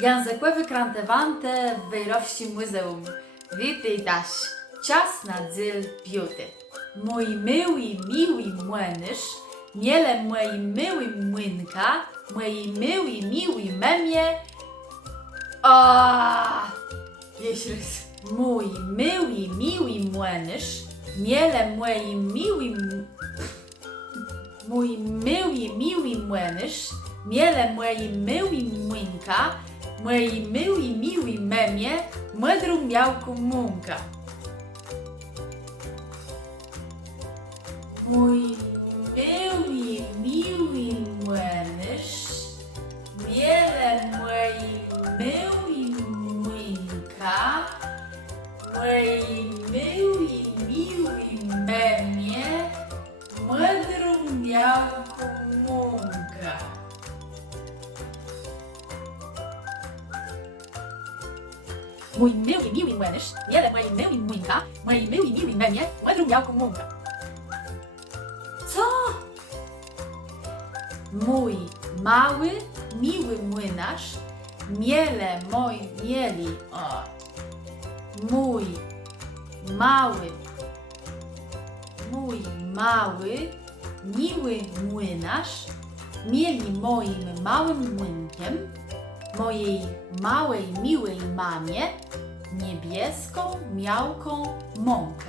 Językowy krantewante w Wejrowskim Muzeum. Witaj daś, czas na dzyl piuty. Mój miły młynysz, miele mój miły młynka, mój miły memie. Jeszcze raz. Mój miły młynysz, miele mój miły młynysz, miele mój miły młynka, mój miły memie, młodrą miałku mąka. Mój miły młynysz, miele mój miły młynka, mój miły memie, młodrą miałku mąka. Mój miły młynysz, miele mój miły młynka, mój miły memie, młodrą miałku mąka. Co? Mój mały, miły młynarz, miele mieli, mój mały, miły młynarz, mieli moim małym młynkiem, mojej małej, miłej mamie, niebieską, miałką mąkę.